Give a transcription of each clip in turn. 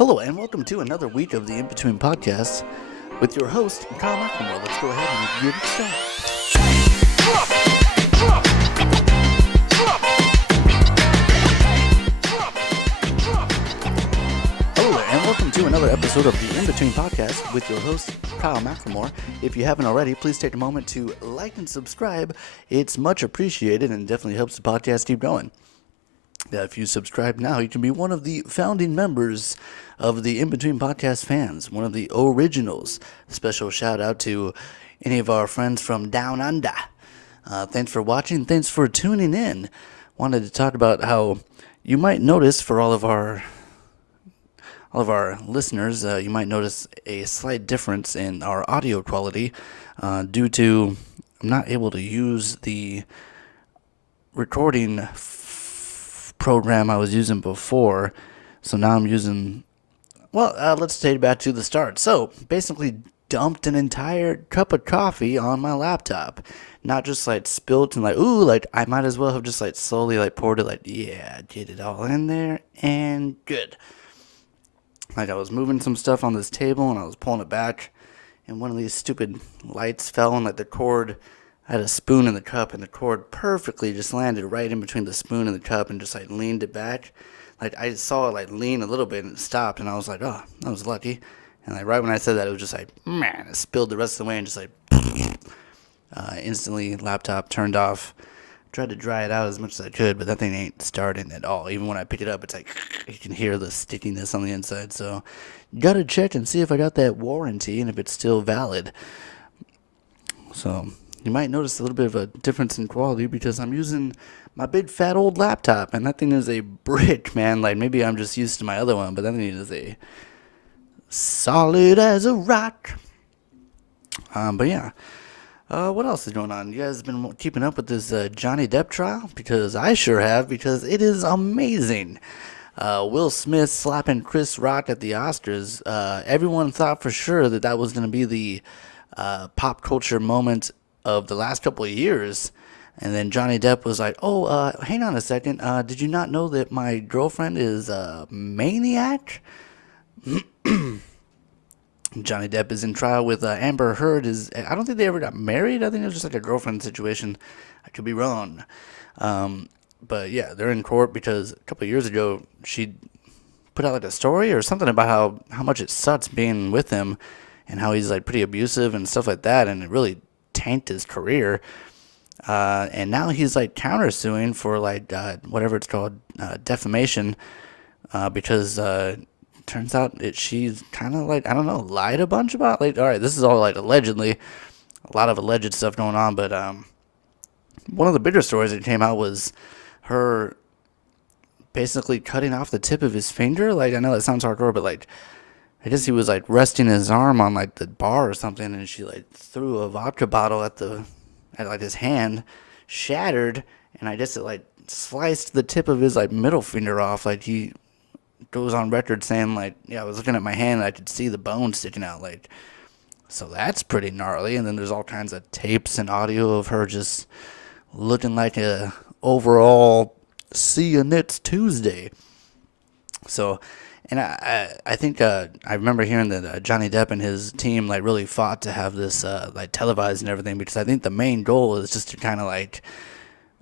Hello, and welcome to another week of the In Between Podcast with your host, Kyle Mclemore. Let's go ahead and get it started. Hello there, and welcome to another episode of the In Between Podcast with your host, Kyle Mclemore. If you haven't already, please take a moment to like and subscribe. It's much appreciated and definitely helps the podcast keep going. If you subscribe now, you can be one of the founding members of the In Between Podcast fans, one of the originals. Special shout out to any of our friends from Down Under. Thanks for watching. Thanks for tuning in. Wanted to talk about how you might notice for all of our listeners, you might notice a slight difference in our audio quality due to I'm not able to use the recording program I was using before, so now I'm using, let's take it back to the start. So, basically dumped an entire cup of coffee on my laptop. Not just spilled and I might as well have just slowly poured it, get it all in there, and good. I was moving some stuff on this table, and I was pulling it back, and one of these stupid lights fell, and the cord, I had a spoon in the cup, and the cord perfectly just landed right in between the spoon and the cup and just leaned it back. I saw it lean a little bit and it stopped, and I was like, oh, that was lucky. And right when I said that, it was just man, it spilled the rest of the way and just instantly laptop turned off. Tried to dry it out as much as I could, but that thing ain't starting at all. Even when I pick it up, it's you can hear the stickiness on the inside. So gotta check and see if I got that warranty and if it's still valid. So you might notice a little bit of a difference in quality because I'm using my big fat old laptop, and that thing is a brick, man. Maybe I'm just used to my other one, but that thing is a solid as a rock. But yeah. What else is going on? You guys been keeping up with this Johnny Depp trial? Because I sure have, because it is amazing. Will Smith slapping Chris Rock at the Oscars. Everyone thought for sure that was going to be the pop culture moment of the last couple of years, and then Johnny Depp was like, hang on a second, did you not know that my girlfriend is a maniac? Johnny Depp is in trial with Amber Heard. I don't think they ever got married. I think it was just a girlfriend situation. I could be wrong. But yeah, they're in court because a couple of years ago she put out a story or something about how much it sucks being with him and how he's pretty abusive and stuff like that, and it really tanked his career, and now he's countersuing for whatever it's called, defamation, because turns out she's kind of I don't know, lied a bunch about all right, this is all allegedly, a lot of alleged stuff going on, but one of the bigger stories that came out was her basically cutting off the tip of his finger. I know that sounds hardcore, but I guess he was resting his arm on the bar or something, and she threw a vodka bottle at his hand, shattered, and I guess it sliced the tip of his middle finger off. He goes on record saying I was looking at my hand and I could see the bone sticking out. So that's pretty gnarly. And then there's all kinds of tapes and audio of her just looking like a overall see you next Tuesday. So. And I think I remember hearing that Johnny Depp and his team really fought to have this televised and everything, because I think the main goal is just to kind of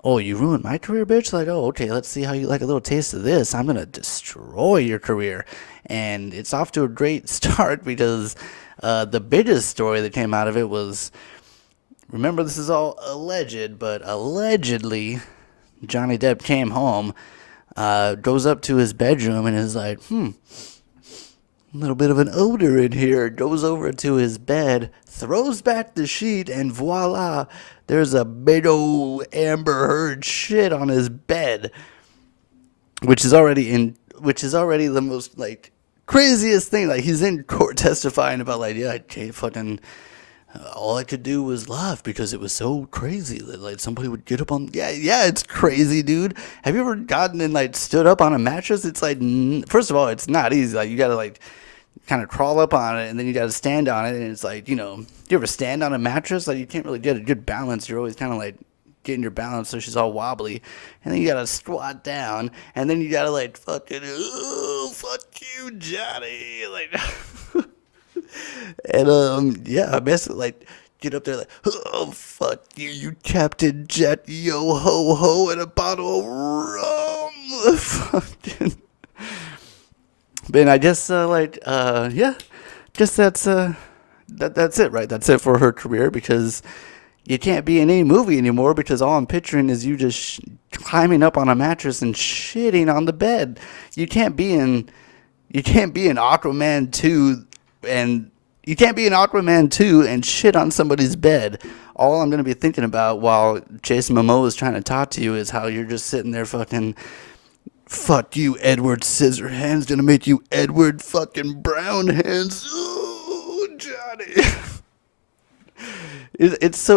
oh, you ruined my career, bitch. Oh, okay, let's see how you like a little taste of this. I'm gonna destroy your career, and it's off to a great start because the biggest story that came out of it was, remember, this is all alleged, but allegedly Johnny Depp came home. Goes up to his bedroom and is a little bit of an odor in here. Goes over to his bed, throws back the sheet, and voila, there's a big old Amber Heard shit on his bed, which is already the most craziest thing. He's in court testifying about fucking. All I could do was laugh because it was so crazy that somebody would get up on. Yeah, it's crazy, dude. Have you ever gotten and stood up on a mattress? It's first of all, it's not easy. You gotta kind of crawl up on it, and then you gotta stand on it, and it's you ever stand on a mattress? You can't really get a good balance. You're always kind of getting your balance so she's all wobbly, and then you gotta squat down, and then you gotta like fucking, oh, fuck you, Johnny, like, and yeah, I basically like get up there like, oh fuck you, you Captain Jet, yo ho ho, and a bottle of rum, fucking. But I guess yeah, guess that's it, right? That's it for her career because you can't be in any movie anymore because all I'm picturing is you just climbing up on a mattress and shitting on the bed. You can't be in Aquaman 2 and you can't be in Aquaman 2 and shit on somebody's bed. All I'm going to be thinking about while Jason Momoa is trying to talk to you is how you're just sitting there fucking, fuck you, Edward Scissorhands, gonna make you Edward fucking Brown Hands. Ooh, Johnny. That's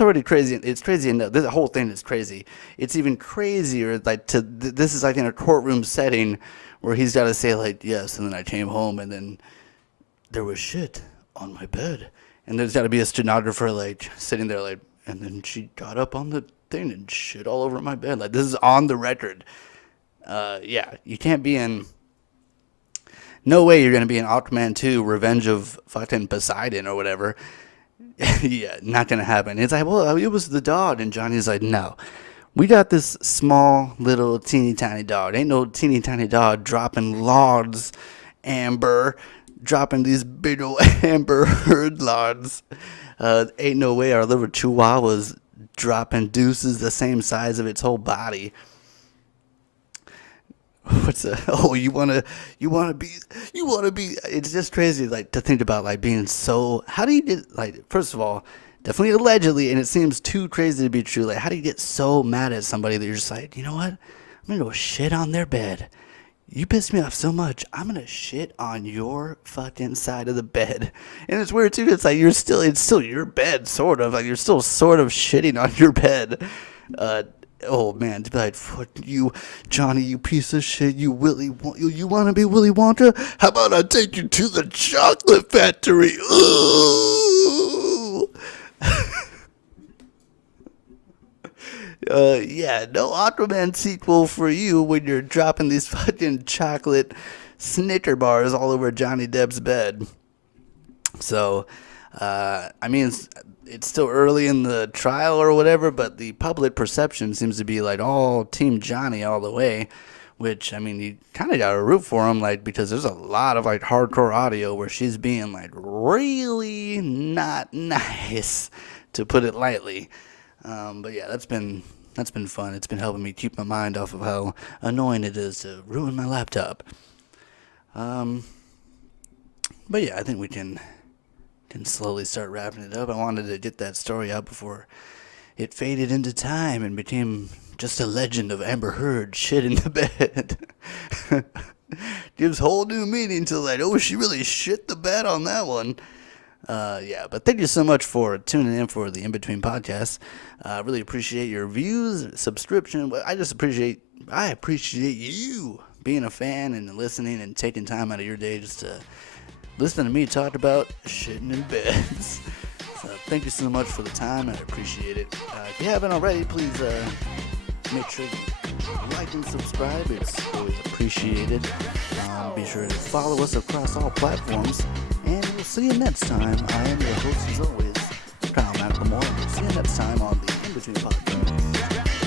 already crazy. It's crazy enough. The whole thing is crazy. It's even crazier. Like this is like in a courtroom setting where he's got to say like yes, and then I came home and then there was shit on my bed, and there's got to be a stenographer like sitting there like, and then she got up on the thing and shit all over my bed. Like this is on the record. Yeah, you can't be in. No way you're gonna be in Aquaman 2, Revenge of fucking Poseidon or whatever. Yeah, not gonna happen. It's like, well, it was the dog, and Johnny's like, no, we got this small little teeny tiny dog. Ain't no teeny tiny dog dropping logs, Amber, dropping these big old Amber Heard logs. Ain't no way our little Chihuahua's dropping deuces the same size of its whole body. You wanna be, it's just crazy, like, to think about, like, being so, how do you get, like, first of all, definitely allegedly, and it seems too crazy to be true, like, how do you get so mad at somebody that you're just like, you know what, I'm gonna go shit on their bed. You pissed me off so much, I'm gonna shit on your fucking side of the bed. And it's weird too, it's like, it's still your bed, sort of, like, you're still sort of shitting on your bed. Oh man, to be like, fuck you, Johnny, you piece of shit, you want to be Willy Wonka? How about I take you to the chocolate factory? Ooh. Yeah, no Aquaman sequel for you when you're dropping these fucking chocolate Snicker bars all over Johnny Depp's bed. So, I mean, it's still early in the trial or whatever, but the public perception seems to be like all Team Johnny all the way, which, I mean, you kind of got to root for him, like, because there's a lot of, like, hardcore audio where she's being, like, really not nice, to put it lightly. But yeah, that's been fun. It's been helping me keep my mind off of how annoying it is to ruin my laptop. But yeah, I think we can slowly start wrapping it up. I wanted to get that story out before it faded into time and became just a legend of Amber Heard shit in the bed. Gives whole new meaning to like, oh, she really shit the bed on that one. Yeah, but thank you so much for tuning in for the In Between podcast. Really appreciate your views, subscription. I appreciate you being a fan and listening and taking time out of your day just to listen to me talk about shitting in beds. So thank you so much for the time. I appreciate it. If you haven't already, please make sure you like and subscribe. It's always appreciated. Be sure to follow us across all platforms. And we'll see you next time. I am your host, as always, Mclemore. We'll see you next time on the In Between podcast.